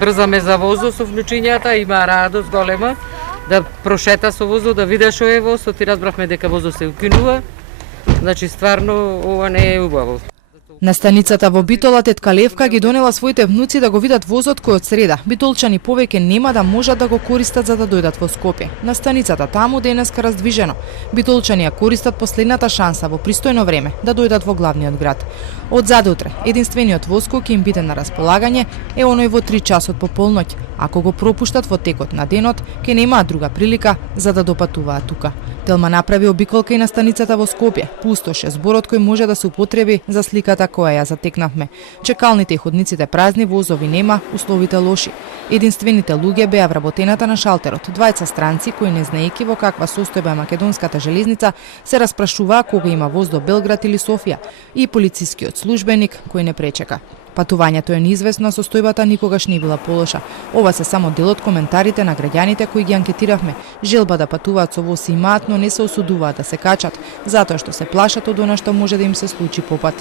Брзаме за возот со внучињата, има радост голема да прошета со возот, да види што е возот, и разбравме дека возот се укинува. Значи стварно ова не е убаво. На станицата во Битола тетка Левка ги донела своите внуци да го видат возот кој од среда битолчани повеќе нема да можат да го користат за да дојдат во Скопје. На станицата таму денеска раздвижено. Битолчани ја користат последната шанса во пристојно време да дојдат во главниот град. Од задутре, единствениот воз кој ќе им биде на располагање е оној во 3 часот по полноќ. Ако го пропуштат во текот на денот, ќе немаат друга прилика за да допатуваат тука. Телма направи обиколка и на станицата во Скопје. Пустош е зборот кој може да се употреби за сликата која ја затекнавме. Чекалните и ходниците празни, возови нема, условите лоши. Единствените луѓе беа вработената на шалтерот. Двајца странци кои не знаејќи во каква состојба е македонската железница се распрашуваа кога има воз до Белград или Софија и полицискиот службеник кој не пречека. Патувањето е неизвестно, состојбата никогаш не била полоша. Ова се само дел од коментарите на граѓаните кои ги анкетиравме. Желба да патуваат со воз имаат, но не се осудуваат да се качат, затоа што се плашат од она што може да им се случи по пат.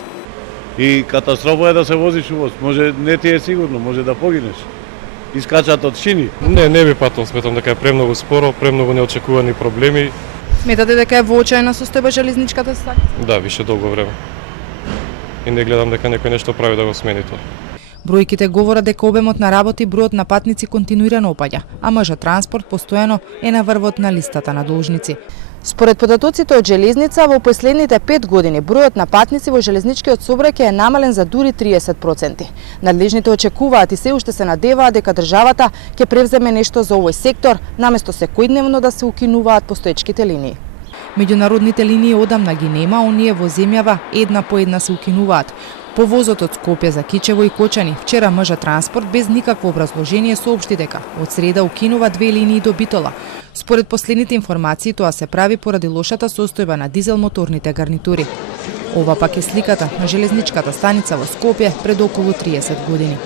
И катастрофа е да се возиш у воз. Може не ти е сигурно, може да погинеш. Искачат од шини. Не би патувал, сметам дека е премногу споро, премногу неочекувани проблеми. Сметате дека е воочајна состојба железничката станица? Да, више долго време. И не гледам дека некој нешто прави да го смени тоа. Бројките говорат дека обемот на работа и бројот на патници континуирано опаѓа, а МЖ Транспорт постојано е на врвот на листата на должници. Според податоците од железница, во последните 5 години бројот на патници во железничкиот сообраќај е намален за дури 30%. Надлежните очекуваат и се уште се надеваат дека државата ќе превземе нешто за овој сектор, наместо секојдневно да се укинуваат постоечките линии. Меѓународните линии одамна ги нема, оние во земјава една по една се укинуваат. По возот од Скопје за Кичево и Кочани, вчера МЖ Транспорт без никакво образложение соопшти дека од среда укинува 2 линии до Битола. Според последните информации, тоа се прави поради лошата состојба на дизел моторните гарнитури. Ова пак е сликата на железничката станица во Скопје пред околу 30 години.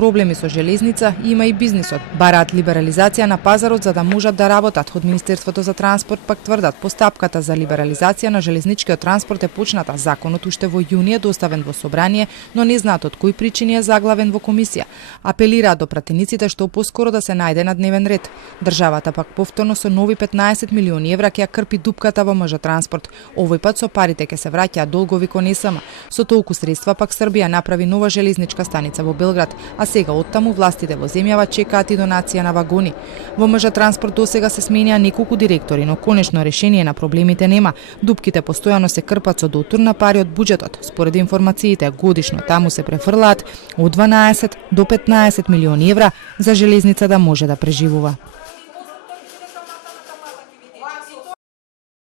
Проблеми со железница има и бизнисот. Бараат либерализација на пазарот за да можат да работат. Од Министерството за транспорт пак тврдат постапката за либерализација на железничкиот транспорт е почната. Законот уште во јуни е доставен во собрание, но не знаат од кои причини е заглавен во комисија. Апелираат до пратениците што поскоро да се најде на дневен ред. Државата пак повторно со нови 15 милиони евра ќе ја крпи дупката во МЖ Транспорт. Овој пат со парите ќе се враќаат долгови кон ЕСМ. Со толку средства пак Србија направи нова железничка станица во Белград, а сега оттаму властите во земјава чекаат и донација на вагони. Во МЖ Транспорт досега се сменија неколку директори, но конечно решение на проблемите нема. Дупките постојано се крпат со дотур на пари од буџетот. Според информациите, годишно таму се префрлаат од 12 до 15 милиони евра за железница да може да преживува.